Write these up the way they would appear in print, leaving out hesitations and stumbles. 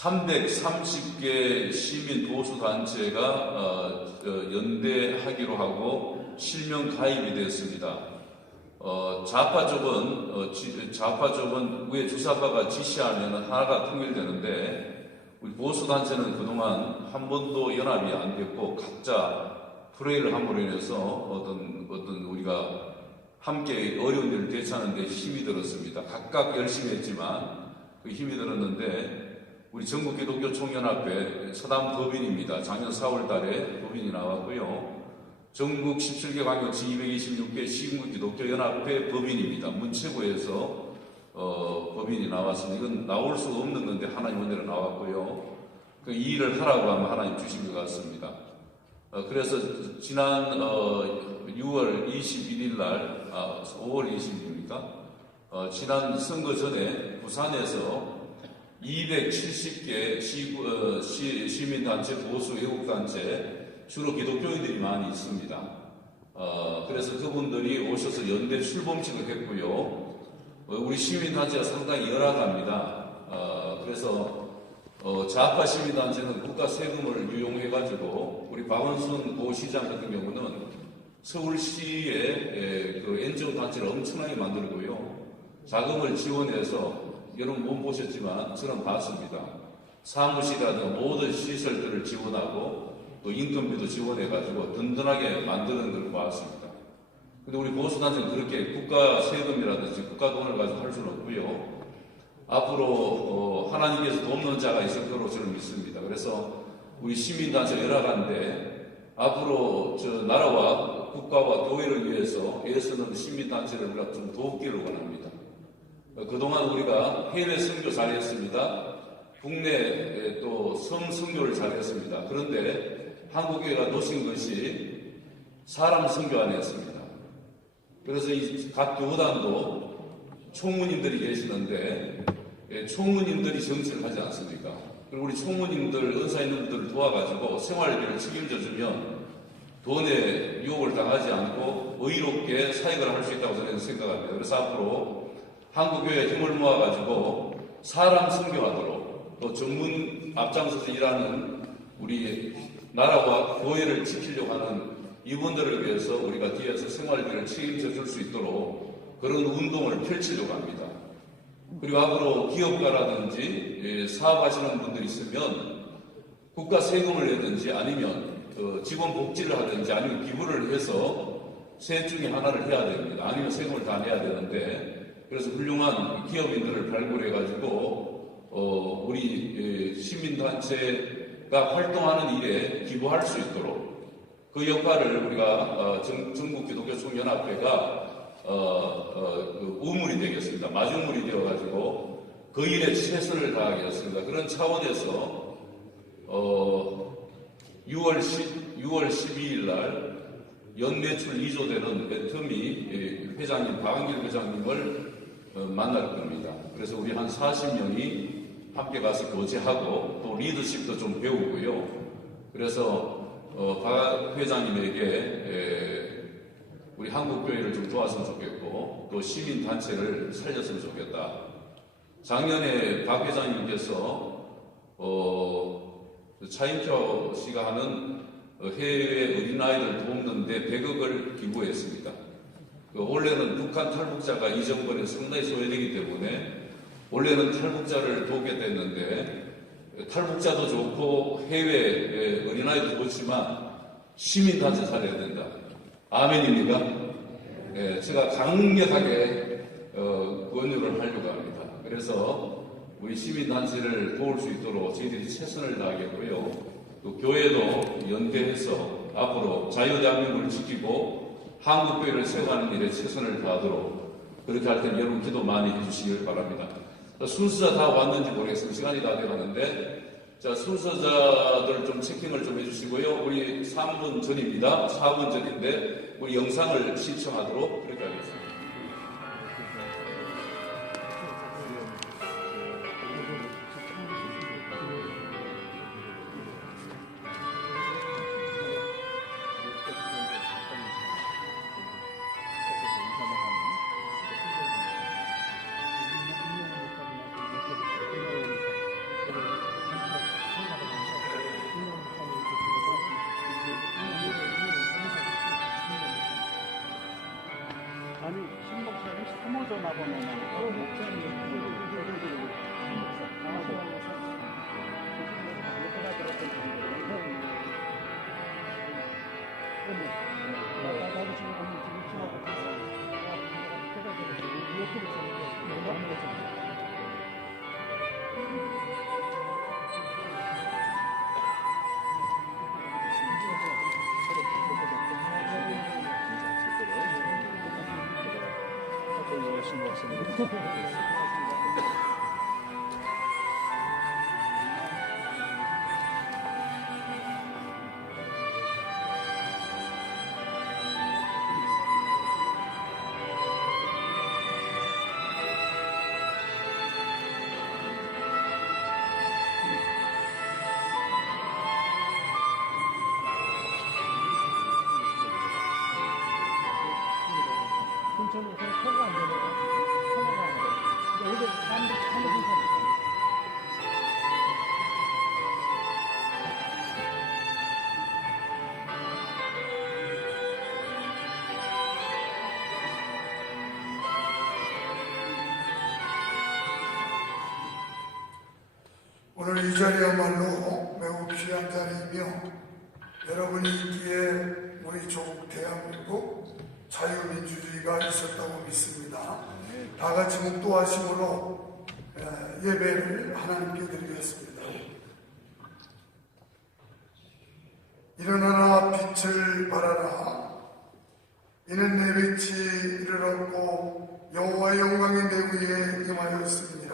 330개 시민 보수단체가 연대하기로 하고 실명 가입이 됐습니다. 좌파 쪽은 위에 주사파가 지시하면 하나가 통일되는데, 우리 보수단체는 그동안 한 번도 연합이 안 됐고 각자 프레이를 함으로 인해서 어떤 우리가 함께 어려운 일을 대처하는 데 힘이 들었습니다. 각각 열심히 했지만 그 힘이 들었는데, 우리 전국기독교총연합회 서담 법인입니다. 작년 4월 달에 법인이 나왔고요. 전국 17개 광역시 226개 시군기독교연합회 법인입니다. 문체부에서 법인이 나왔습니다. 이건 나올 수 없는 건데 하나님 은혜로 나왔고요. 이 일을 하라고 하면 하나님 주신 것 같습니다. 그래서 지난 6월 21일 날, 5월 20일입니까? 지난 선거 전에 부산에서 270개 시민단체, 보수 외국단체, 주로 기독교인들이 많이 있습니다. 그래서 그분들이 오셔서 연대 출범식을 했고요. 우리 시민단체가 상당히 열악합니다. 그래서 좌파 시민단체는 국가 세금을 유용해가지고 우리 박원순 고시장 같은 경우는 서울시에 그 NGO 단체를 엄청나게 만들고요. 자금을 지원해서, 여러분 못 보셨지만 저는 봤습니다. 사무실이라든가 모든 시설들을 지원하고 또 인건비도 지원해가지고 든든하게 만드는 걸 봤습니다. 근데 우리 보수단체는 그렇게 국가 세금이라든지 국가 돈을 가지고 할 수는 없고요. 앞으로 하나님께서 돕는 자가 있을 거로 저는 믿습니다. 그래서 우리 시민단체 열악한데 앞으로 나라와 국가와 교회를 위해서 애쓰는 시민단체를 우리가 좀 돕기를 원합니다. 그동안 우리가 해외 선교 잘했습니다. 국내 또 성교를 잘했습니다. 그런데 한국교회가 놓친 것이 사람 선교 안 했습니다. 그래서 이 각 교단도 총무님들이 계시는데 총무님들이 정치를 하지 않습니까? 그리고 우리 총무님들, 은사 있는 분들을 도와가지고 생활비를 책임져 주면 돈에 유혹을 당하지 않고 의롭게 사역을 할 수 있다고 저는 생각합니다. 그래서 앞으로 한국교회에 힘을 모아가지고 사람 선교하도록, 또 전문 앞장서서 일하는 우리 나라와 교회를 지키려고 하는 이분들을 위해서 우리가 뒤에서 생활비를 책임져 줄 수 있도록 그런 운동을 펼치려고 합니다. 그리고 앞으로 기업가라든지 사업하시는 분들이 있으면 국가 세금을 내든지 아니면 직원 복지를 하든지 아니면 기부를 해서 셋 중에 하나를 해야 됩니다. 아니면 세금을 다 내야 되는데, 그래서 훌륭한 기업인들을 발굴해가지고 우리 시민단체가 활동하는 일에 기부할 수 있도록 그 역할을 우리가 전국기독교총연합회가 우물이 되겠습니다. 마중물이 되어가지고 그 일에 최선을 다하겠습니다. 그런 차원에서 6월 12일 날 연매출 2조 되는 애터미 회장님, 박한길 회장님을 만날 겁니다. 그래서 우리 한 40명이 함께 가서 교제하고 또 리더십도 좀 배우고요. 그래서 박 회장님에게 우리 한국교회를 좀 도왔으면 좋겠고 또 시민단체를 살렸으면 좋겠다. 작년에 박 회장님께서 차인표 씨가 하는 해외 어린아이들 돕는데 100억을 기부했습니다. 원래는 북한 탈북자가 이 정권에 상당히 소외되기 때문에 원래는 탈북자를 돕게 됐는데, 탈북자도 좋고 해외 어린아이도 좋지만 시민단체 살려야 된다. 아멘입니까? 네, 제가 강력하게 권유를 하려고 합니다. 그래서 우리 시민단체를 도울 수 있도록 저희들이 최선을 다하겠고요. 또 교회도 연대해서 앞으로 자유대한민국을 지키고 한국교회를 세워가는 일에 최선을 다하도록, 그렇게 할 때는 여러분 기도 많이 해주시길 바랍니다. 순서자 다 왔는지 모르겠습니다. 시간이 다 돼가는데, 자, 순서자들 좀 체킹을 좀 해주시고요. 우리 3분 전입니다. 4분 전인데 우리 영상을 시청하도록 그렇게 하겠습니다. 오늘 이 자리야말로 매우 귀한 자리이며 여러분이 있기에 우리 조국 대한민국 자유민주주의가 있었다고 믿습니다. 다 같이 묵도하심으로 예배를 하나님께 드리겠습니다. 일어나라 빛을 발하라. 이는 내 빛이 이르렀고 여호와의 영광이 내 위에 임하였습니다.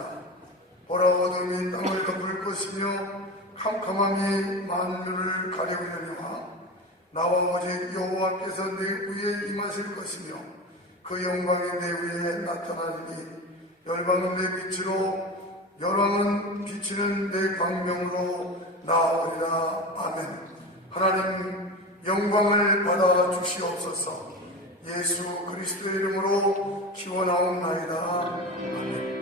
보라 어둠이 땅을 덮을 것이며 캄캄함이 만물을 가리우려니와 나와 오직 여호와께서 내 위에 임하실 것이며 그 영광이 내 위에 나타나리니 열방은 내 빛으로 열왕은 비치는 내 광명으로 나오리라. 아멘. 하나님 영광을 받아 주시옵소서. 예수 그리스도의 이름으로 기원하옵나이다. 아멘.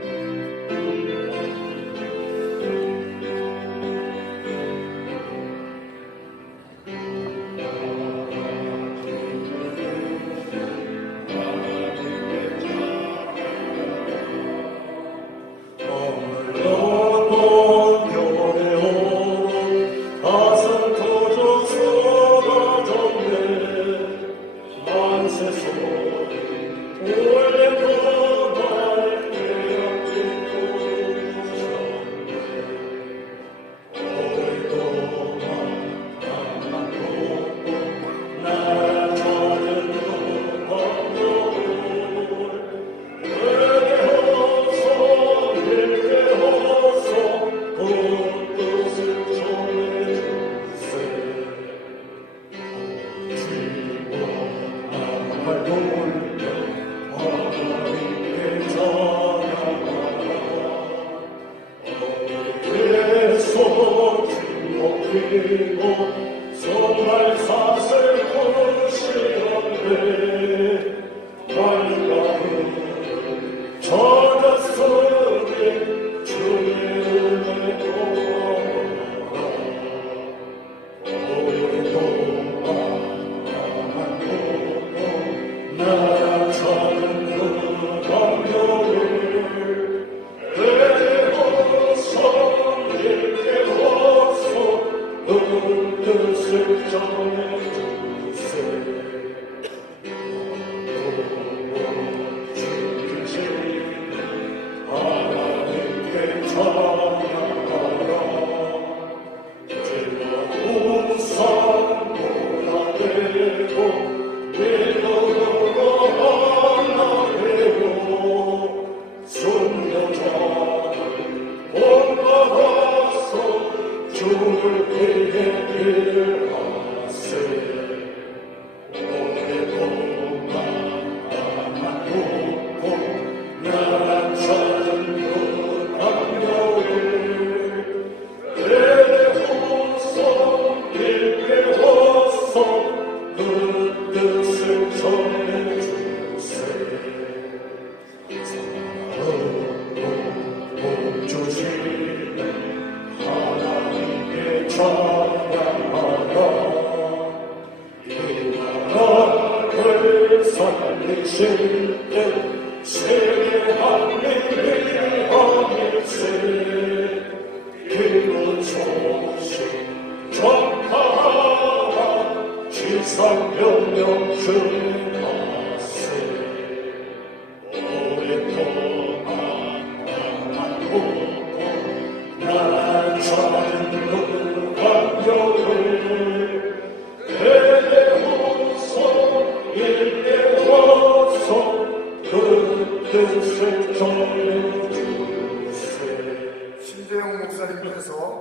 정말 사슬 구시었네 말가는 젖었으니 주의 은혜 고마워라 오늘도 만나고 나라 작은 그 감격을 외워서 일깨워서 뜻을 전해주세 지키시는 하나님께 찬양하라 제가 우상 몰아내고 믿음으로 만나게요 순교자를 본받아서 주를 위해 일하세 오늘도 나만 놓고 나란 찾은 그 감격을 배워서 일깨워서 그 뜻을 전해주세 사랑으로 주시는 하나님께 찬양하라 이 나라를 살리실 때 세계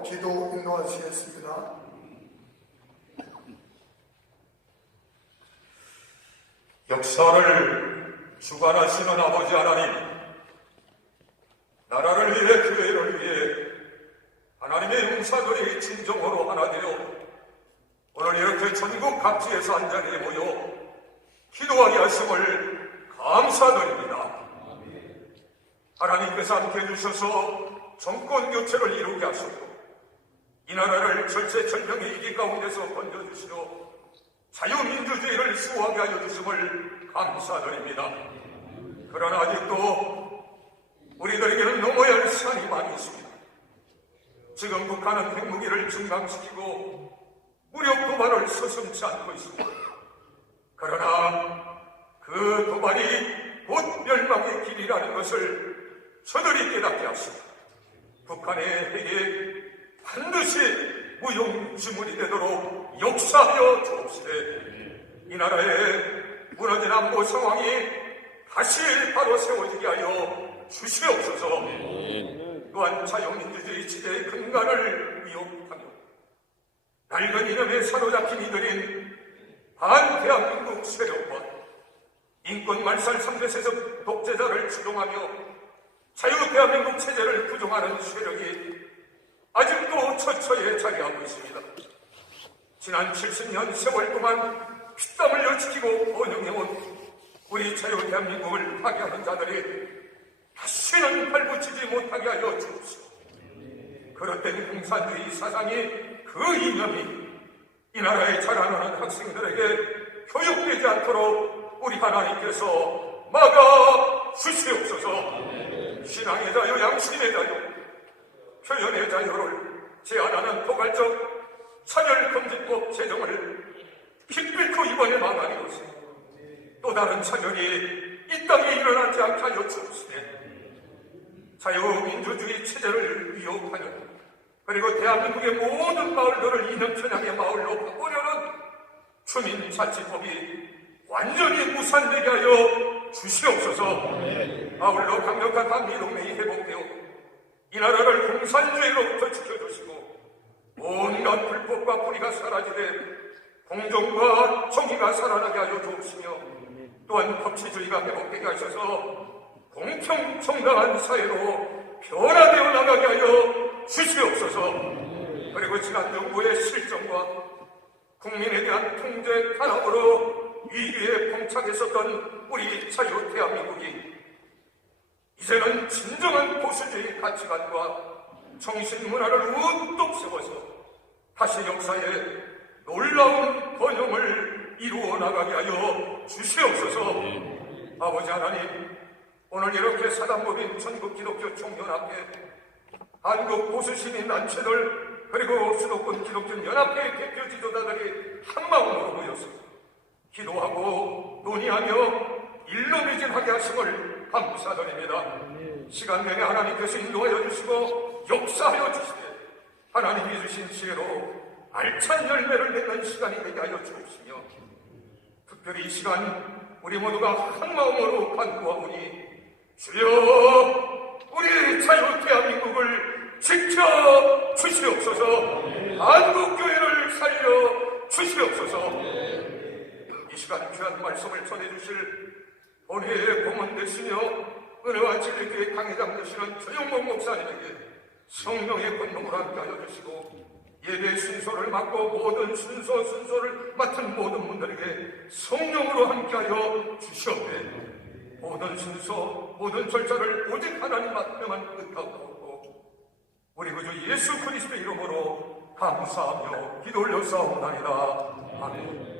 기도 인도하시겠습니다. 역사를 주관하시는 아버지 하나님, 나라를 위해 교회를 위해 하나님의 용사들이 진정으로 하나 되어 오늘 이렇게 전국 각지에서 한자리에 모여 기도하게 하심을 감사드립니다. 하나님께서 함께 해주셔서 정권 교체를 이루게 하셨고 이 나라를 절체절명의 위기 가운데서 건져주시어 자유민주주의를 수호하게 하여 주심을 감사드립니다. 그러나 아직도 우리들에게는 넘어야 할 산이 많이 있습니다. 지금 북한은 핵무기를 증강시키고 무력 도발을 서슴지 않고 있습니다. 그러나 그 도발이 곧 멸망의 길이라는 것을 저들이 깨닫게 하십니다. 북한의 핵이 반드시 무용지물이 되도록 역사하여 주옵시되 이 나라의 무너진 안보 상황이 다시 바로 세워지게 하여 주시옵소서. 또한 자유민주주의 지대의 근간을 위협하며 낡은 이념에 사로잡힌 이들인 반대한민국 세력과 인권말살 3대 세력 독재자를 추종하며 자유대한민국 체제를 부정하는 세력이 아직도 처처에 자리하고 있습니다. 지난 70년 세월 동안 피땀 흘려 지키고 번영해온 우리 자유대한민국을 파괴하는 자들이 다시는 발붙이지 못하게 하여 주옵시오. 그릇된 공산주의 사상이 그 이념이 이 나라에 자라나는 학생들에게 교육되지 않도록 우리 하나님께서 막아 주시옵소서. 신앙의 자유, 양심의 자유, 표현의 자유를 제한하는 포괄적 차별금지법 제정을 기필코 이번에 막아내었으니 또 다른 차별이 이 땅에 일어나지 않게 하여 주옵시되 자유민주주의 체제를 위협하는 그리고 대한민국의 모든 마을들을 이념 편향의 마을로 바꾸려는 주민자치법이 완전히 무산되게 하여 주시옵소서. 아울러 강력한 한미동맹이 회복되어 이 나라를 공산주의로부터 지켜주시고 온갖 불법과 불의가 사라지되 공정과 정의가 살아나게 하여 주옵시며 또한 법치주의가 회복되게 하셔서 공평 정당한 사회로 변화되어 나가게 하여 주시옵소서. 그리고 지난 정부의 실정과 국민에 대한 통제 탄압으로 위기에 봉착했었던 우리 자유 대한민국이 이제는 진정한 보수주의 가치관과 정신문화를 우뚝 세워서 다시 역사에 놀라운 번영을 이루어 나가게 하여 주시옵소서. 아버지 하나님, 오늘 이렇게 사단법인 전국기독교 총연합회, 한국보수시민단체들 그리고 수도권 기독교 연합회 대표 지도자들이 한마음으로 모여서 기도하고 논의하며 일로매진하게 하심을 감사드립니다. 시간 내내 하나님께서 인도하여 주시고 역사하여 주시되 하나님이 주신 지혜로 알찬 열매를 맺는 시간이 되게 하여 주옵시며 특별히 이 시간 우리 모두가 한마음으로 간구하오니 주여 우리 자유 대한민국을 지켜 주시옵소서. 한국교회를 살려 주시옵소서. 이 시간 귀한 말씀을 전해주실 본회의 고문 되시며 은혜와 진리교회 강회장 되시는 조영목 목사님에게 성령의 권능을 함께 하여 주시고 예배 순서를 맡고 모든 순서를 맡은 모든 분들에게 성령으로 함께 하여 주시옵되 모든 순서 모든 절차를 오직 하나님 앞에만 의탁하고 우리 구주 예수 그리스도의 이름으로 감사하며 기도 올려사옵나이다. 아멘.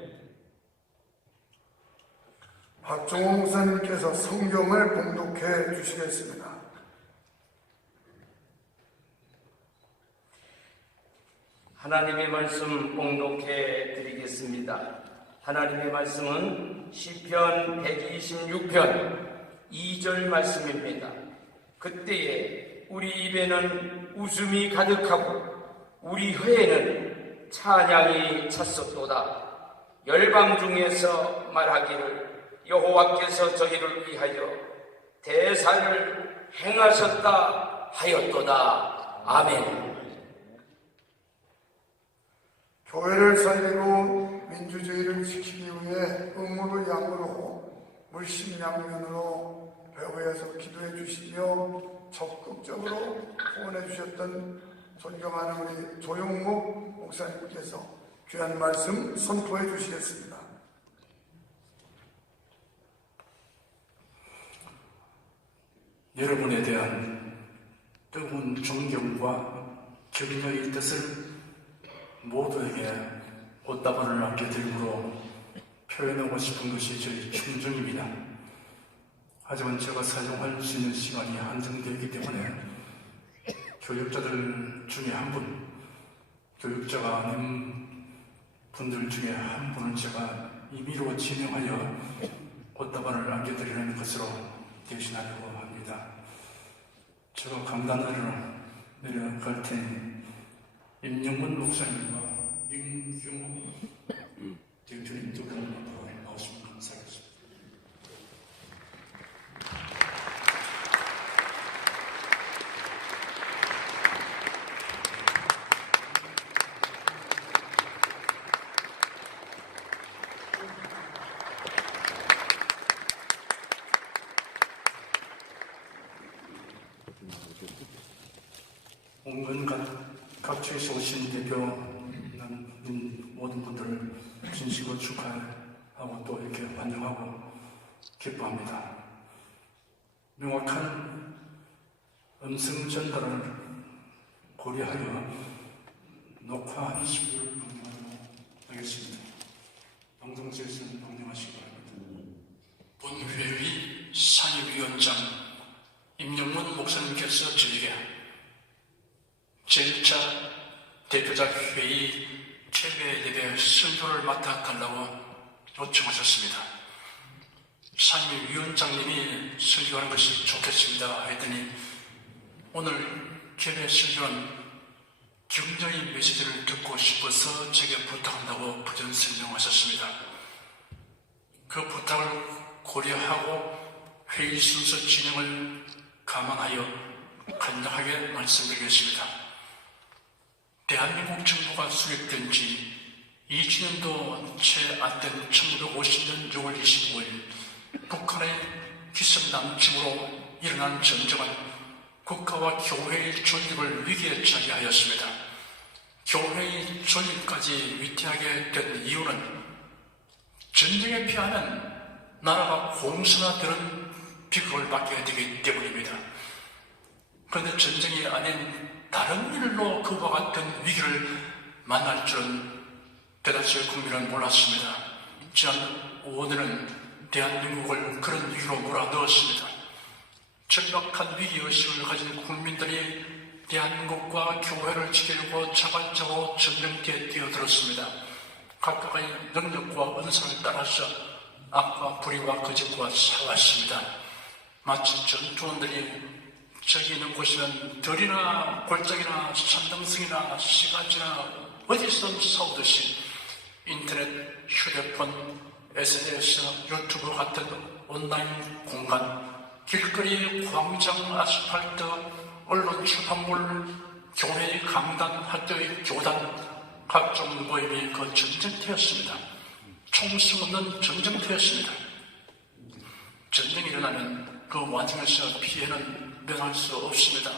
박종호 목사님께서 성경을 봉독해 주시겠습니다. 하나님의 말씀 봉독해 드리겠습니다. 하나님의 말씀은 시편 126편 2절 말씀입니다. 그때에 우리 입에는 웃음이 가득하고 우리 혀에는 찬양이 찼었도다. 열방 중에서 말하기를 여호와께서 저희를 위하여 대사를 행하셨다 하였도다. 아멘. 교회를 살리고 민주주의를 지키기 위해 의무를 양으로 물심양면으로 배후에서 기도해 주시며 적극적으로 후원해 주셨던 존경하는 우리 조용묵 목사님께서 귀한 말씀 선포해 주시겠습니다. 여러분에 대한 뜨거운 존경과 격려의 뜻을 모두에게 꽃다발을 남겨드림으로 표현하고 싶은 것이 저희 충정입니다. 하지만 제가 사용할 수 있는 시간이 한정되어 있기 때문에 교육자들 중에 한 분, 교육자가 아닌 분들 중에 한 분을 제가 임의로 지명하여 꽃다발을 남겨드리는 것으로 대신하려고 합니다. 제가 강단을 내려갈 테니 임영문 목사님과 민경호 대표님 두 분을 앞으로 나오시면 감사하겠습니다. 온갖 각처에서 오신 대표님 모든 분들을 진심으로 축하하고 또 이렇게 환영하고 기뻐합니다. 명확한 음성 전달을 고려하여 녹화한 식으로 방영하도록 하겠습니다. 방송국에서는 방영하시기 바랍니다. 본회의 상임위원장 임영문 목사님께서 저에게 제1차 대표자 회의 최대 예배 선교를 맡아 달라고 요청하셨습니다. 상임위원장님이 설교하는 것이 좋겠습니다 했더니 오늘 개별 설교는 격려의 메시지를 듣고 싶어서 제게 부탁한다고 부전 설명하셨습니다. 그 부탁을 고려하고 회의 순서 진행을 감안하여 간략하게 말씀드리겠습니다. 대한민국 정부가 수립된 지 20년도 채 안 된 1950년 6월 25일 북한의 기습남침으로 일어난 전쟁은 국가와 교회의 존립을 위기에 처리하였습니다. 교회의 존립까지 위태하게 된 이유는 전쟁에 피하면 나라가 공산화되는 비극을 맞게 되기 때문입니다. 그런데 전쟁이 아닌 다른 일로 그와 같은 위기를 만날 줄은 대다수의 국민은 몰랐습니다. 지난 5년은 대한민국을 그런 위기로 몰아넣었습니다. 절박한 위기의식을 가진 국민들이 대한민국과 교회를 지키려고 자발적으로 전쟁터에 뛰어들었습니다. 각각의 능력과 은사를 따라서 악과 불의와 거짓과 싸웠습니다. 마치 전투원들이 저기 있는 곳이면 들이나 골짜기나 산등성이나 시가지나 어디서 싸우듯이 인터넷, 휴대폰, SNS, 유튜브 같은 온라인 공간, 길거리, 광장, 아스팔트, 언론 출판물, 교회의 강단, 학교의 교단, 각종 모임이 그 전쟁터였습니다. 총성 없는 전쟁터였습니다. 전쟁이 일어나면 그 와중에서 피해는 면할 수 없습니다.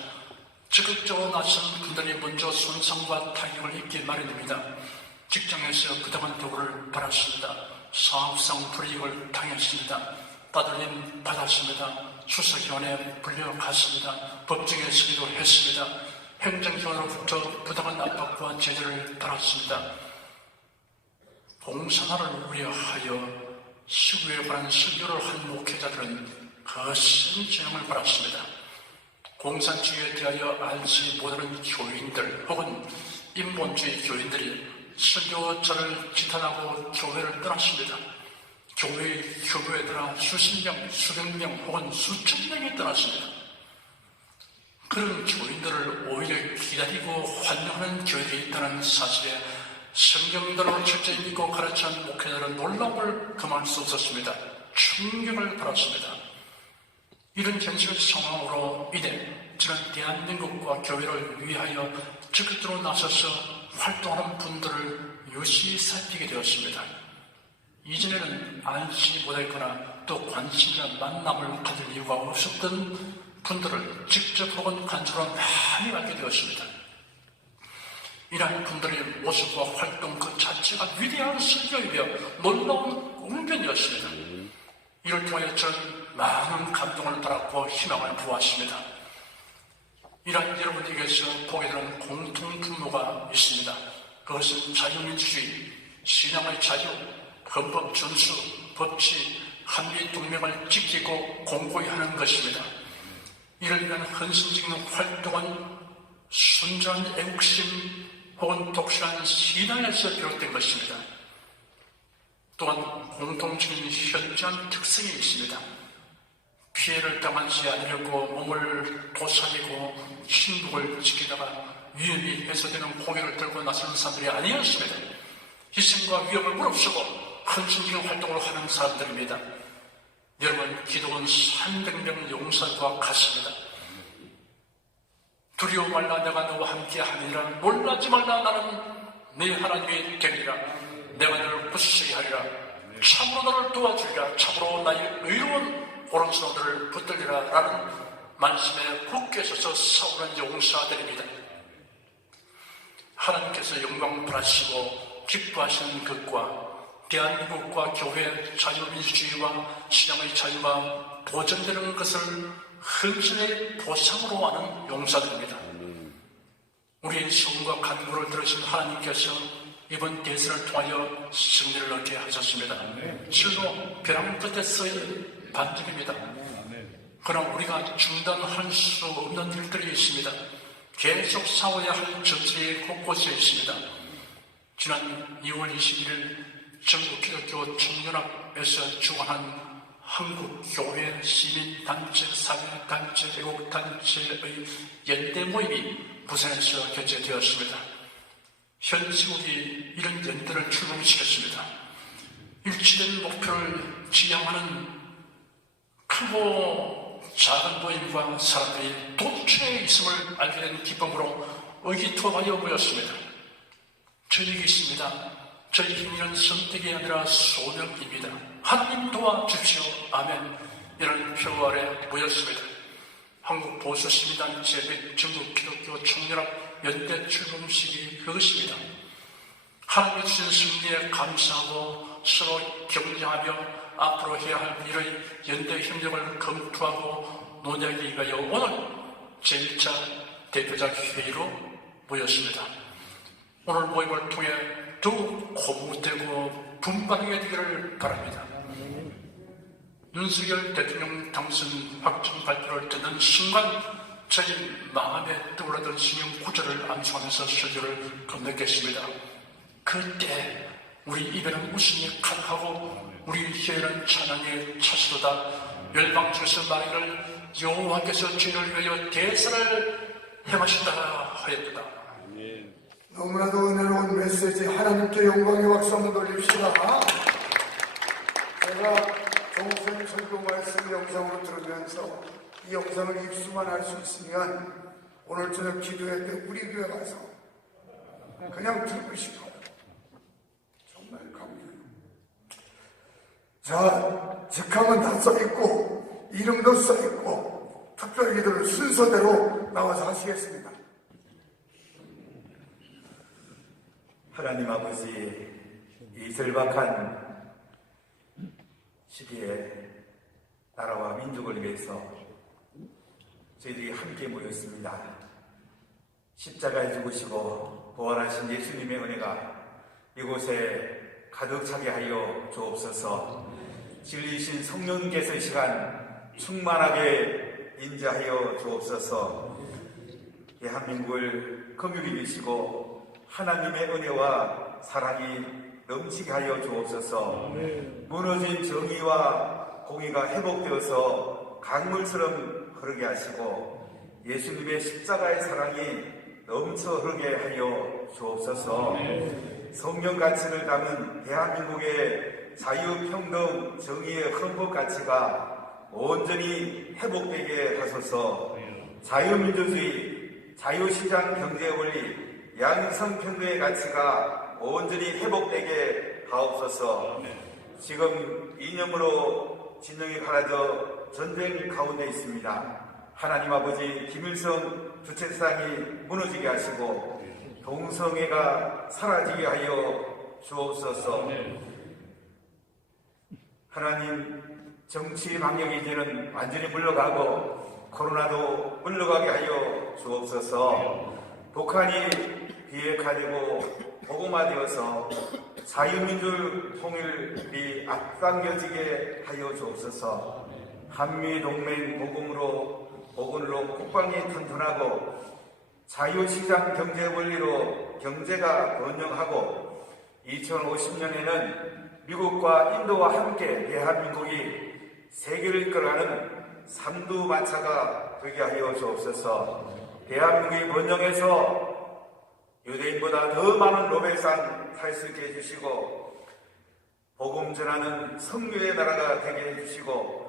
적극적으로 나선 분들이 먼저 손상과 타격을 입기 마련입니다. 직장에서 부당한 도구를 받았습니다. 사업상 불이익을 당했습니다. 따돌림 받았습니다. 수사기관에 불려갔습니다. 법정에 승인도 했습니다. 행정기관으로부터 부당한 압박과 제재를 받았습니다. 공산화를 우려하여 시구에 관한 설교를 한 목회자들은 거센 재앙을 받았습니다. 공산주의에 대하여 알지 못하는 교인들 혹은 인본주의 교인들이 설교자를 지탄하고 교회를 떠났습니다. 교회의 교부에 따라 수십 명, 수백 명 혹은 수천 명이 떠났습니다. 그런 교인들을 오히려 기다리고 환영하는 교회들이 있다는 사실에 성경대로 철저히 믿고 가르치는 목회자들은 놀라움을 금할 수 없었습니다. 충격을 받았습니다. 이런 현실 상황으로 인해 저는 대한민국과 교회를 위하여 적극적으로 나서서 활동하는 분들을 유시 살피게 되었습니다. 이전에는 알지 못했거나 또 관심이나 만남을 가질 이유가 없었던 분들을 직접 혹은 간접으로 많이 알게 되었습니다. 이러한 분들의 모습과 활동 그 자체가 위대한 설교이며 놀라운 공변이었습니다. 이를 통해 저는 많은 감동을 받았고 희망을 보았습니다. 이러한 여러분에게서 보게 되는 공통 분모가 있습니다. 그것은 자유민주주의, 신앙의 자유, 헌법 준수, 법치, 한미 동맹을 지키고 공고히 하는 것입니다. 이를 위한 헌신적인 활동은 순전한 애국심 혹은 독실한 신앙에서 비롯된 것입니다. 또한 공통적인 현저한 특성이 있습니다. 피해를 당하지 않으려고 몸을 도사리고 신복을 지키다가 위험이 해소되는 공약을 들고 나서는 사람들이 아니었습니다. 희생과 위험을 무릅쓰고 헌신적인 활동을 하는 사람들입니다. 여러분, 기독은 300명 용사과 같습니다. 두려워 말라, 내가 너와 함께 하리라. 놀라지 말라, 나는 네 하나님이 되리라. 내가 너를 부수게 하리라. 참으로 너를 도와주리라. 참으로 나의 의로운 오른손들을 붙들리라. 라는 말씀에 굳게 서서 싸우는 용사들입니다. 하나님께서 영광 받으시고 기뻐하시는 것과 대한민국과 교회 자유민주주의와 신앙의 자유가 보존되는 것을 헌신의 보상으로 하는 용사들입니다. 우리의 소원과 간구를 들으신 하나님께서 이번 대선을 통하여 승리를 얻게 하셨습니다. 실로 벼랑 끝에서의 반전입니다. 그러나 우리가 중단할 수 없는 일들이 있습니다. 계속 싸워야 할 전쟁이 곳곳에 있습니다. 지난 2월 21일 전국 기독교 총연합에서 주관한 한국교회 시민단체, 사회단체, 애국단체의 연대 모임이 부산에서 개최되었습니다. 현 시국이 이런 연대를 출범시켰습니다. 일치된 목표를 지향하는 크고 작은 모임과 사람들이 도처에 있음을 알게 된 기쁨으로 의기투합하여 모였습니다. 저녁이 있습니다. 저희 힘이란 선택이 아니라 소명입니다. 하나님 도와주십시오. 아멘. 이런 표 아래 모였습니다. 한국 보수 시민단체 및 전국 기독교 총연합 연대 출범식이 그것입니다. 하나님의 주신 승리에 감사하고 서로 격려하며 앞으로 해야 할 일의 연대 협력을 검토하고 논의하기 위하여 오늘 제1차 대표자 회의로 모였습니다. 오늘 모임을 통해 더욱 고무되고 분발하게 되기를 바랍니다. 윤석열 대통령 당선 확정 발표를 듣는 순간 저희 마음에 떠오르던 신형 구절을 암송하면서 설교를 건넸겠습니다. 그때 우리 입에는 웃음이 가득하고 우리 혀에는 찬양의 차시로다. 열방중에서 말하기를 여호와께서 죄를 위하여 대선을 행하신다 하였다. 너무나도 은혜로운 메시지, 하나님께 영광의 박수 돌립시다. 제가 종선 설교 말씀 영상으로 들으면서 이 영상을 입수만 할 수 있으면 오늘 저녁 기도회 때 우리 교회 가서 그냥 듣고 싶어요. 정말 감사해요. 자, 직함은 다 써있고 이름도 써있고 특별기도를 순서대로 나와서 하시겠습니다. 하나님 아버지, 이 절박한 시기에 나라와 민족을 위해서 저희들이 함께 모였습니다. 십자가에 죽으시고 부활하신 예수님의 은혜가 이곳에 가득 차게 하여 주옵소서. 진리이신 성령께서 이 시간 충만하게 인자하여 주옵소서. 대한민국을 긍휼히 여기시고 하나님의 은혜와 사랑이 넘치게 하여 주옵소서. 무너진 정의와 공의가 회복되어서 강물처럼 흐르게 하시고 예수님의 십자가의 사랑이 넘쳐 흐르게 하여 주옵소서. 성령 가치를 담은 대한민국의 자유평등 정의의 헌법 가치가 온전히 회복되게 하소서. 자유민주주의, 자유시장 경제 원리, 양성평등의 가치가 온전히 회복되게 하옵소서. 지금 이념으로 진영이 갈라져 전쟁 가운데 있습니다. 하나님 아버지, 김일성 주체상이 무너지게 하시고 동성애가 사라지게 하여 주옵소서. 하나님, 정치 방역이 이제는 완전히 물러가고 코로나도 물러가게 하여 주옵소서. 북한이 비핵화되고 복음화되어서 자유민주 통일이 앞당겨지게 하여 주옵소서. 한미동맹 복음으로 국방이 튼튼하고 자유시장 경제 원리로 경제가 번영하고 2050년에는 미국과 인도와 함께 대한민국이 세계를 이끌어가는 삼두마차가 되게 하여 주옵소서. 대한민국이 번영해서 유대인보다 더 많은 노벨상 탈 수 있게 해주시고 복음 전하는 선교의 나라가 되게 해주시고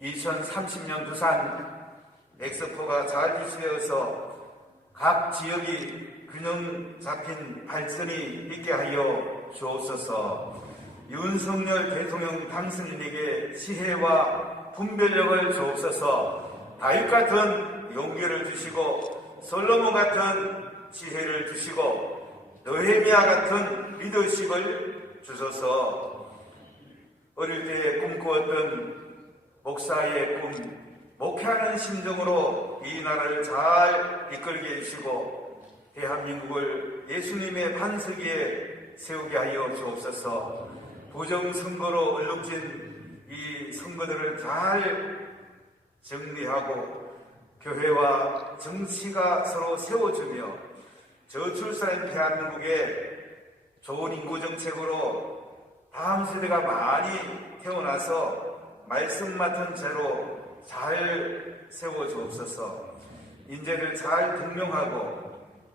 2030년 부산 엑스포가 잘 이수되어서 각 지역이 균형 잡힌 발전이 있게 하여 주옵소서. 윤석열 대통령 당선인에게 지혜와 분별력을 주옵소서. 다윗 같은 용기를 주시고 솔로몬 같은 지혜를 주시고 느헤미야 같은 리더십을 주소서. 어릴 때 꿈꾸었던 목사의 꿈, 목회하는 심정으로 이 나라를 잘 이끌게 해주시고 대한민국을 예수님의 반석위에 세우게 하여 주옵소서. 부정선거로 얼룩진 이 선거들을 잘 정리하고 교회와 정치가 서로 세워주며 저출산인 대한민국에 좋은 인구정책으로 다음 세대가 많이 태어나서 말씀 맡은 죄로 잘 세워주옵소서. 인재를 잘 등용하고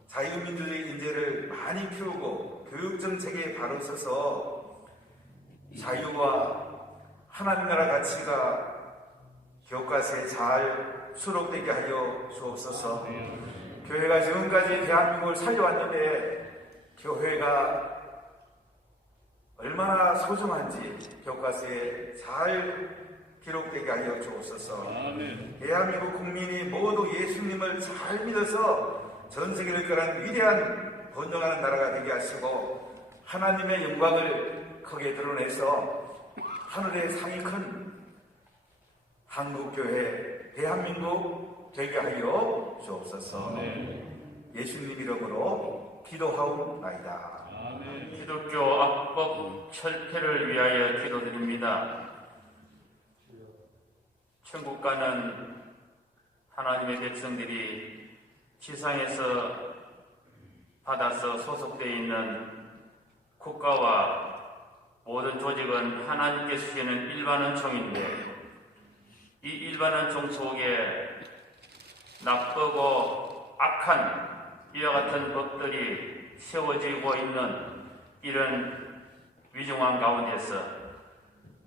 자유민주주의 인재를 많이 키우고 교육정책에 바로 서서 자유와 하나님 나라 가치가 교과서에 잘 수록되게 하여 주옵소서. 교회가 지금까지 대한민국을 살려왔는데 교회가 얼마나 소중한지 교과서에 잘 기록되게 하여 주옵소서. 대한민국 국민이 모두 예수님을 잘 믿어서 전 세계를 이끌어가는 위대한 번영하는 나라가 되게 하시고 하나님의 영광을 크게 드러내서 하늘의 상이 큰 한국교회 대한민국 되게 하여 주옵소서. 예수님 이름으로 기도하옵나이다. 기독교 악법 철폐를 위하여 기도드립니다. 천국 가는 하나님의 백성들이 지상에서 받아서 소속되어 있는 국가와 모든 조직은 하나님께 주시는 일반원총인데 이 일반원총 속에 나쁘고 악한 이와 같은 법들이 세워지고 있는 이런 위중한 가운데서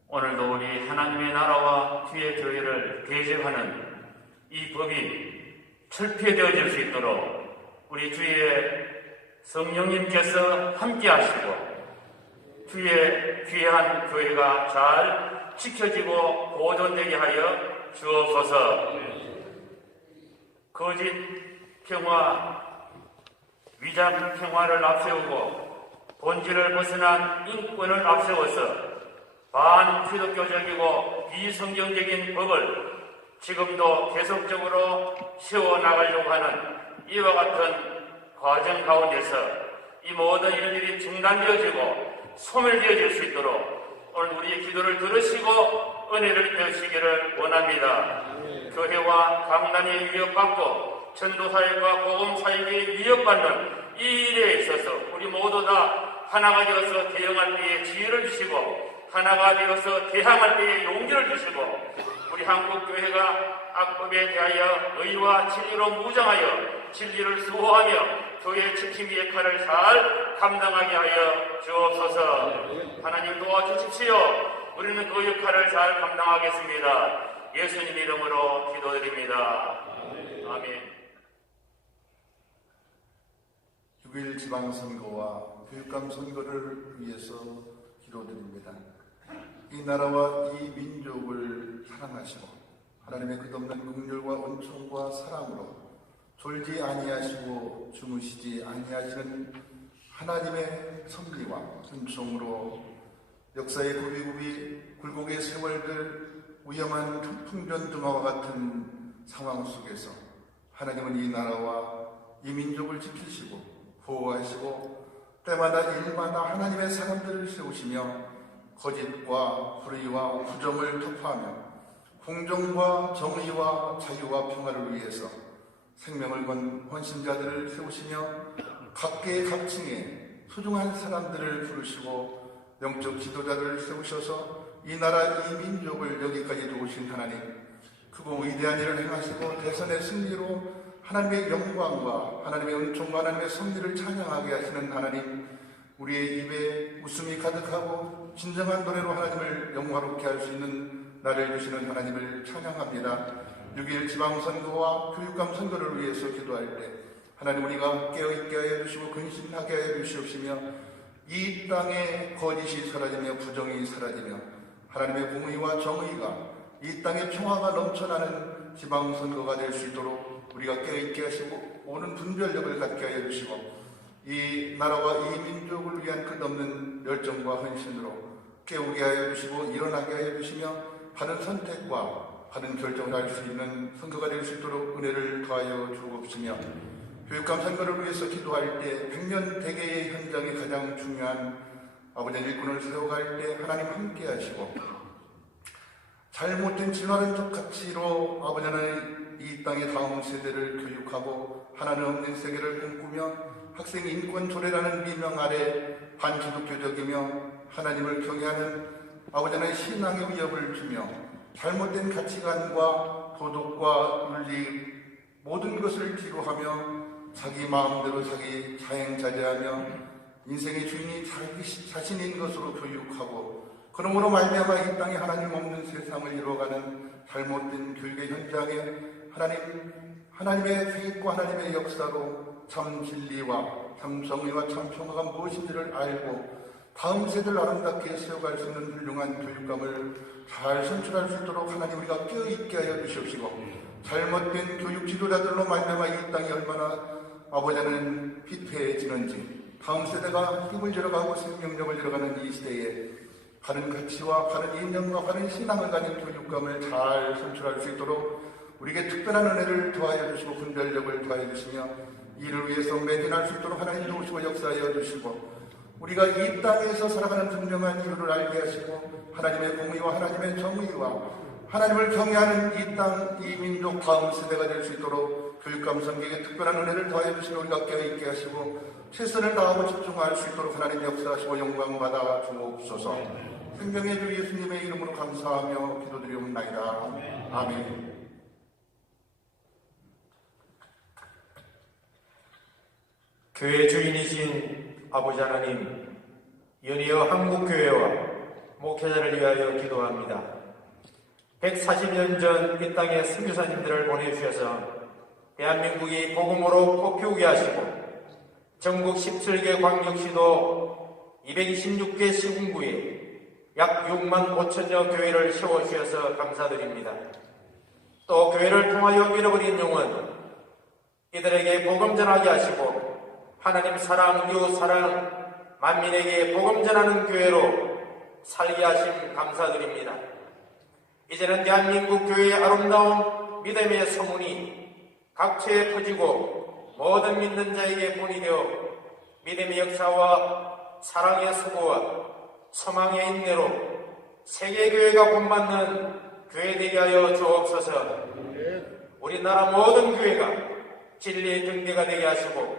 오늘도 우리 하나님의 나라와 주의 교회를 대적하는 이 법이 철폐되어질 수 있도록 우리 주의 성령님께서 함께 하시고 주의 귀한 교회가 잘 지켜지고 보존되게 하여 주옵소서. 거짓 평화, 위장 평화를 앞세우고 본질을 벗어난 인권을 앞세워서 반기독교적이고 비성경적인 법을 지금도 계속적으로 세워나가려고 하는 이와 같은 과정 가운데서 이 모든 일들이 중단되어지고 소멸되어질 수 있도록 오늘 우리의 기도를 들으시고 은혜를 주시기를 원합니다. 교회와 강단이 위협받고 전도사역과 복음사역이 위협받는 이 일에 있어서 우리 모두 다 하나가 되어서 대응할 때에 지혜를 주시고 하나가 되어서 대항할 때에 용기를 주시고 우리 한국교회가 악법에 대하여 의와 진리로 무장하여 진리를 수호하며 교회의 지킴이 역할을 잘 감당하게 하여 주옵소서. 하나님 도와주십시오. 우리는 그 역할을 잘 감당하겠습니다. 예수님 이름으로 기도드립니다. 아멘. 6일 지방선거와 교육감 선거를 위해서 기도드립니다. 이 나라와 이 민족을 사랑하시고 하나님의 끝없는 긍휼과 은총과 사랑으로 졸지 아니하시고 주무시지 아니하시는 하나님의 섭리와 은총으로 역사의 굽이굽이 굴곡의 세월들 위험한 풍전등화와 같은 상황 속에서 하나님은 이 나라와 이 민족을 지키시고 보호하시고 때마다 일마다 하나님의 사람들을 세우시며 거짓과 불의와 부정을突破하며 공정과 정의와 자유와 평화를 위해서 생명을 건 헌신자들을 세우시며 각계의 각층의 소중한 사람들을 부르시고 영적 지도자들을 세우셔서 이 나라 이 민족을 여기까지 도우신 하나님, 크고 위대한 일을 행하시고 대선의 승리로 하나님의 영광과 하나님의 은총과 하나님의 섭리를 찬양하게 하시는 하나님, 우리의 입에 웃음이 가득하고 진정한 노래로 하나님을 영화롭게 할 수 있는 나를 주시는 하나님을 찬양합니다. 6일 지방선거와 교육감 선거를 위해서 기도할 때 하나님, 우리가 깨어있게 하여 주시고 근신하게 하여 주시옵시며 이 땅에 거짓이 사라지며 부정이 사라지며 하나님의 공의와 정의가 이 땅에 평화가 넘쳐나는 지방선거가 될 수 있도록 우리가 깨어있게 하시고 오는 분별력을 갖게 하여 주시고 이 나라와 이 민족을 위한 끝없는 열정과 헌신으로 깨우게 하여 주시고 일어나게 하여 주시며 바른 선택과 바른 결정을 할 수 있는 선거가 될 수 있도록 은혜를 더하여 주옵시며 교육감 선거를 위해서 기도할 때 100년 대계의 현장이 가장 중요한 아버지의 일꾼을 세워갈 때 하나님 함께 하시고 잘못된 진화론적 가치로 아버지는 이 땅의 다음 세대를 교육하고 하나님 없는 세계를 꿈꾸며 학생 인권 조례라는 미명 아래 반기독교적이며 하나님을 경외하는 아버지는 신앙의 위협을 주며 잘못된 가치관과 도덕과 윤리 모든 것을 뒤로하며 자기 마음대로 자기 자행자재하며 인생의 주인이 자기 자신인 것으로 교육하고 그러므로 말미암아 이 땅에 하나님 없는 세상을 이루어가는 잘못된 교육의 현장에 하나님의 계획과 하나님의 역사로 참 진리와 참 정의와 참 평화가 무엇인지를 알고 다음 세대를 아름답게 세워갈 수 있는 훌륭한 교육감을 잘 선출할 수 있도록 하나님 우리가 깨어있게 하여 주시옵시고 잘못된 교육 지도자들로 말미암아 이 땅이 얼마나 아버지는 피폐해지는지 다음 세대가 힘을 잃어가고 생명력을 잃어가는 이 시대에 바른 가치와 바른 이념과 바른 신앙을 가진 교육감을 잘 선출할 수 있도록 우리에게 특별한 은혜를 더하여 주시고 분별력을 더하여 주시며 이를 위해서 매진할 수 있도록 하나님 도우시고 역사하여 주시고 우리가 이 땅에서 살아가는 분명한 이유를 알게 하시고 하나님의 공의와 하나님의 정의와 하나님을 경외하는 이 땅, 이 민족 다음 세대가 될 수 있도록 교육감 선교에게 특별한 은혜를 더하여 주시고 우리가 깨어있게 하시고 최선을 다하고 집중할 수 있도록 하나님 역사하시고 영광받아 주옵소서. 생명의 주 예수님의 이름으로 감사하며 기도드리옵나이다. 아멘. 교회 주인이신 아버지 하나님, 연이어 한국교회와 목회자를 위하여 기도합니다. 140년 전 이 땅에 선교사님들을 보내주셔서 대한민국이 복음으로 꽃피우게 하시고 전국 17개 광역시도 226개 시군구에 약 6만 5천여 교회를 세워주셔서 감사드립니다. 또 교회를 통하여 잃어버린 영혼 이들에게 복음 전하게 하시고 하나님 사랑, 이웃 사랑, 만민에게 복음 전하는 교회로 살게 하심 감사드립니다. 이제는 대한민국 교회의 아름다운 믿음의 소문이 각처에 퍼지고 모든 믿는 자에게 본이 되어 믿음의 역사와 사랑의 수고와 소망의 인내로 세계교회가 본받는 교회 되게 하여 주옵소서. 우리나라 모든 교회가 진리의 경대가 되게 하시고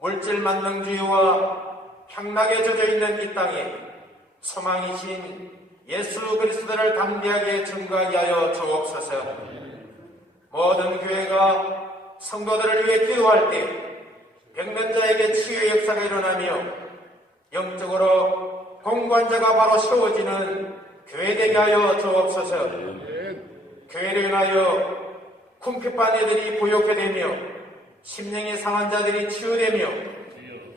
물질 만능주의와 향락에 젖어있는 이 땅에 소망이신 예수 그리스도를 담대하게 증거하게 하여 주옵소서. 모든 교회가 성도들을 위해 기도할 때 병면자에게 치유의 역사가 일어나며 영적으로 공부한 자가 바로 세워지는 교회 되게 하여 주옵소서. 교회를 인하여 궁핍한 이들이 부욕해 되며 심령이 상한 자들이 치유되며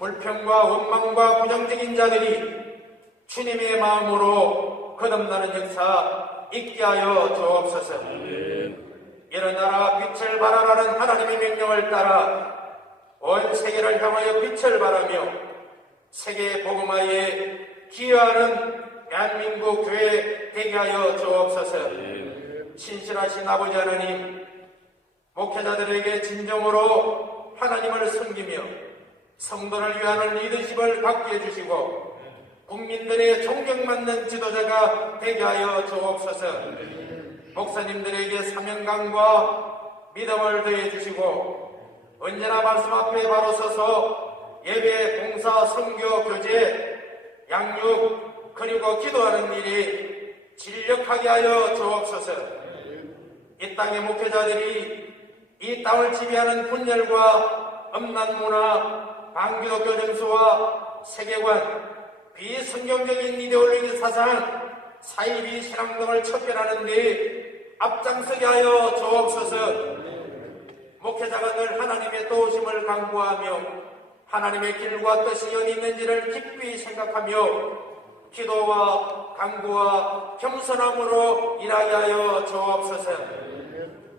불평과 원망과 부정적인 자들이 주님의 마음으로 거듭나는 역사 있게 하여 주옵소서. 일어나라 빛을 발하라는 하나님의 명령을 따라 온 세계를 향하여 빛을 발하며 세계 복음화에 기여하는 대한민국 교회 되게 하여 주옵소서. 신실하신 아버지 하나님, 목회자들에게 진정으로 하나님을 섬기며 성도를 위하는 리더십을 갖게 해주시고 국민들의 존경받는 지도자가 되게 하여 주옵소서. 목사님들에게 사명감과 믿음을 더해 주시고 언제나 말씀 앞에 바로 서서 예배, 봉사, 선교, 교제, 양육 그리고 기도하는 일이 진력하게 하여 주옵소서. 이 땅의 목회자들이 이 땅을 지배하는 분열과 음란 문화, 반기독교 정서와 세계관, 비성경적인 이데올로기 사상, 사이비 신앙 등을 척결하는 데 앞장서게 하여 주옵소서. 목회자가 늘 하나님의 도우심을 강구하며 하나님의 길과 뜻이 어디 있는지를 깊이 생각하며 기도와 강구와 겸손함으로 일하게 하여 주옵소서.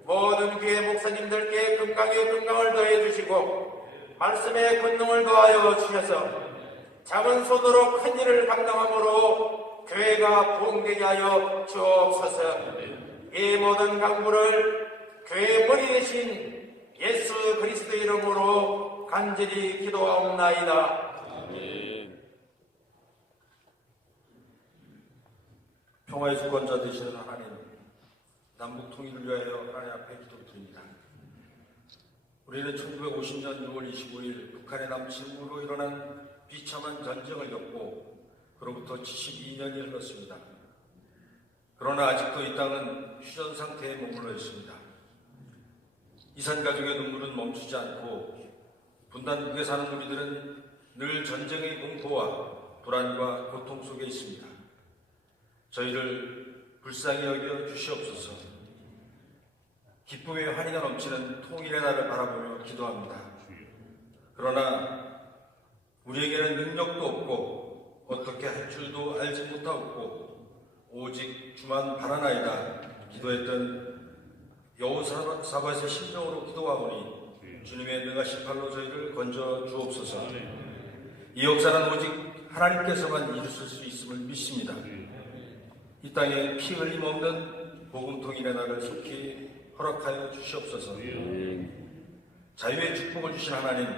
모든 교회 목사님들께 건강에 건강을 더해 주시고 말씀에 권능을 더하여 주셔서 작은 손으로 큰 일을 감당함으로 교회가 부흥되게 하여 주옵소서. 이 모든 강구를 교회의 머리 대신 예수 그리스도 이름으로 간절히 기도하옵나이다. 평화의 주권자 되시는 하나님, 남북 통일을 위하여 하나님 앞에 기도드립니다. 우리는 1950년 6월 25일 북한의 남침으로 일어난 비참한 전쟁을 겪고 그로부터 72년이 흘렀습니다. 그러나 아직도 이 땅은 휴전 상태에 머물러 있습니다. 이산가족의 눈물은 멈추지 않고 분단국에 사는 우리들은 늘 전쟁의 공포와 불안과 고통 속에 있습니다. 저희를 불쌍히 여겨 주시옵소서. 기쁨의 환희가 넘치는 통일의 날을 바라보며 기도합니다. 그러나 우리에게는 능력도 없고 어떻게 할 줄도 알지 못하고 오직 주만 바라나이다 기도했던 여호사밧의 심정으로 기도하오니 주님의 능하신 팔로 저희를 건져 주옵소서. 이 역사는 오직 하나님께서만 이루실 수 있음을 믿습니다. 이 땅에 피 흘림 없는 복음 통일의 날을 속히 허락하여 주시옵소서. 자유의 축복을 주신 하나님,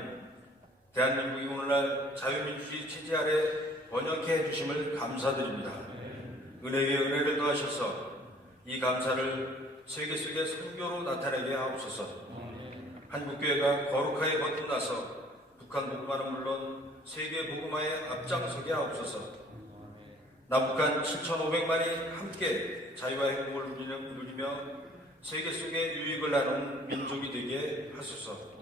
대한민국이 오늘날 자유민주주의 체제 아래 번영케 해주심을 감사드립니다. 은혜 위에 은혜를 더하셔서 이 감사를 세계 속의 선교로 나타내게 하옵소서. 한국교회가 거룩하게 거듭나서 북한 복음화는 물론 세계 복음화에 앞장서게 하옵소서. 남북한 7,500만이 함께 자유와 행복을 누리며 세계 속에 유익을 나누는 민족이 되게 하소서.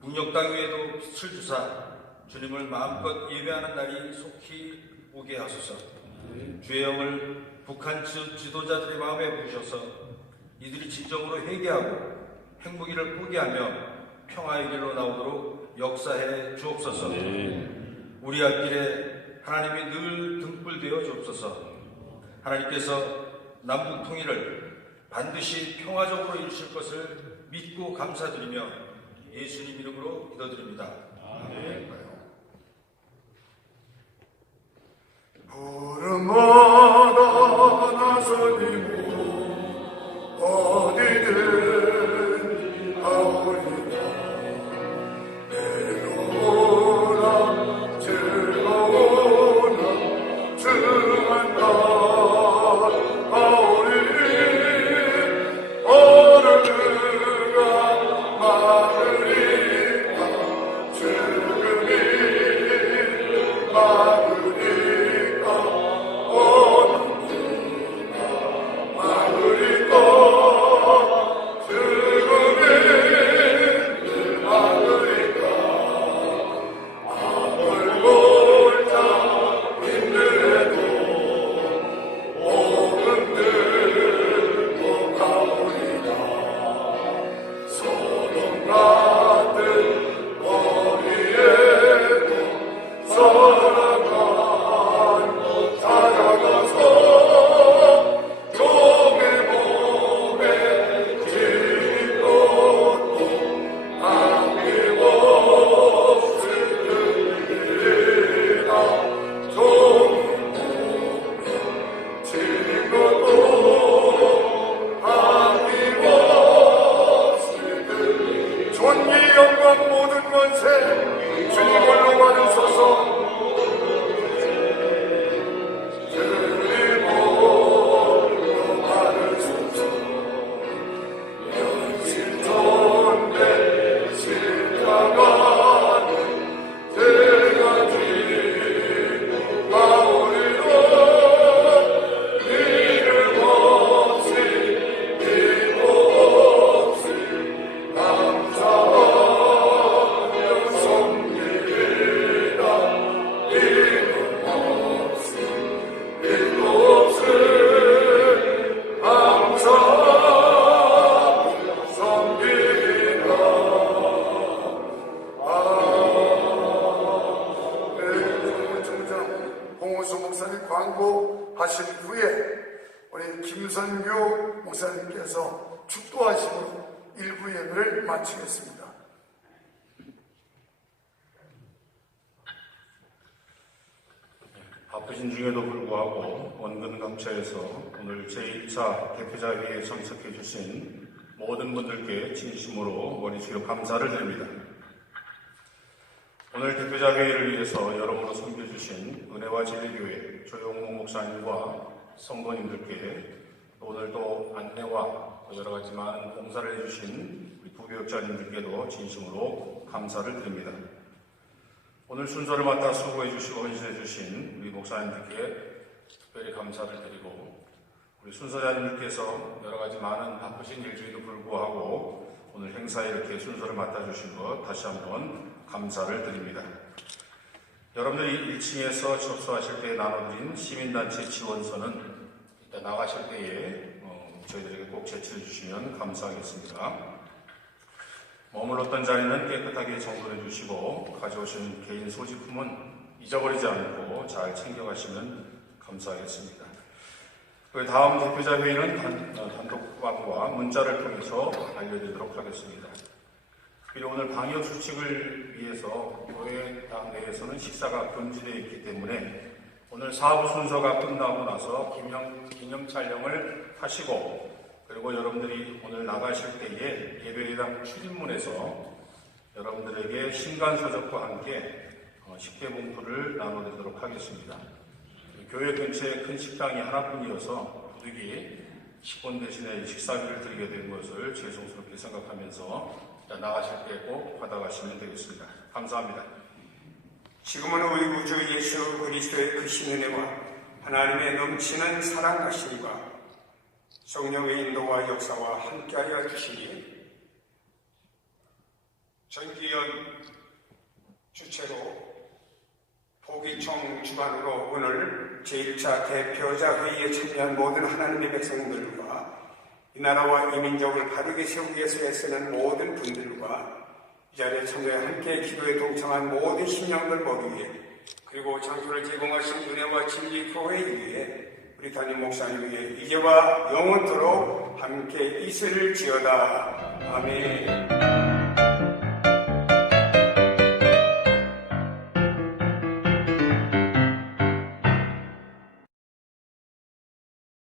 북녘 땅 위에도 빛을 주사 주님을 마음껏 예배하는 날이 속히 오게 하소서. 주의 영을 북한 지도자들의 마음에 부으셔서 이들이 진정으로 회개하고 행복이를 포기하며 평화의 길로 나오도록 역사해 주옵소서. 우리 앞길에 하나님이 늘 등불되어 주옵소서. 하나님께서 남북 통일을 반드시 평화적으로 이루실 것을 믿고 감사드리며 예수님 이름으로 기도드립니다. 아멘. 부름마다 나서니고 어디든 가오리다. 내려오라 즐거워라 주만 가오리. 오늘가 많으리까 죽음이 많으리까 목사님 광고하신 후에 우리 김선교 목사님께서 축도하심으로 일부 예배를 마치겠습니다. 바쁘신 중에도 불구하고 원근감차에서 오늘 제1차 대표자회의에 참석해 주신 모든 분들께 진심으로 머리 숙여 감사를 드립니다. 오늘 대표자회의를 위해서 여러모로 섬겨주신 은혜와 진리교회 조용목 목사님과 성도님들께 오늘도 안내와 여러 가지 많은 봉사를 해주신 우리 부교육자님들께도 진심으로 감사를 드립니다. 오늘 순서를 맡아 수고해 주시고 헌신해 주신 우리 목사님들께 특별히 감사를 드리고 우리 순서자님들께서 여러 가지 많은 바쁘신 일 중에도 불구하고 오늘 행사에 이렇게 순서를 맡아주신 것 다시 한번 감사를 드립니다. 여러분들이 1층에서 접수하실 때 나눠드린 시민단체 지원서는 이따 나가실 때에 저희들에게 꼭 제출해 주시면 감사하겠습니다. 머물렀던 자리는 깨끗하게 정돈해 주시고 가져오신 개인 소지품은 잊어버리지 않고 잘 챙겨가시면 감사하겠습니다. 그 다음 대표자 회의는 단톡방과 문자를 통해서 알려드리도록 하겠습니다. 그리고 오늘 방역 수칙을 위해서 교회당 내에서는 식사가 금지되어 있기 때문에 오늘 사부 순서가 끝나고 나서 기념 촬영을 하시고 그리고 여러분들이 오늘 나가실 때에 예배당 출입문에서 여러분들에게 신간서적과 함께 식대 봉투를 나눠드리도록 하겠습니다. 교회 근처에 큰 식당이 하나뿐이어서 부득이 식권 대신에 식사비를 드리게 된 것을 죄송스럽게 생각하면서 나가실 때 꼭 받아가시면 되겠습니다. 감사합니다. 지금은 우리 구주 예수 그리스도의 크신 은혜와 하나님의 넘치는 사랑하심과 성령의 인도와 역사와 함께하여 주시니 전기현 주최로 포기청 주관으로 오늘 제1차 대표자 회의에 참여한 모든 하나님의 백성들과 이 나라와 이 민족을 바르게 세우기 위해서 애쓰는 모든 분들과 이 자리에 참여해 함께 기도에 동참한 모든 신령들 모두에 그리고 장소를 제공하신 은혜와 진리 교회 위에 우리 담임 목사님 위에 이제와 영원토록 함께 있을지어다. 아멘.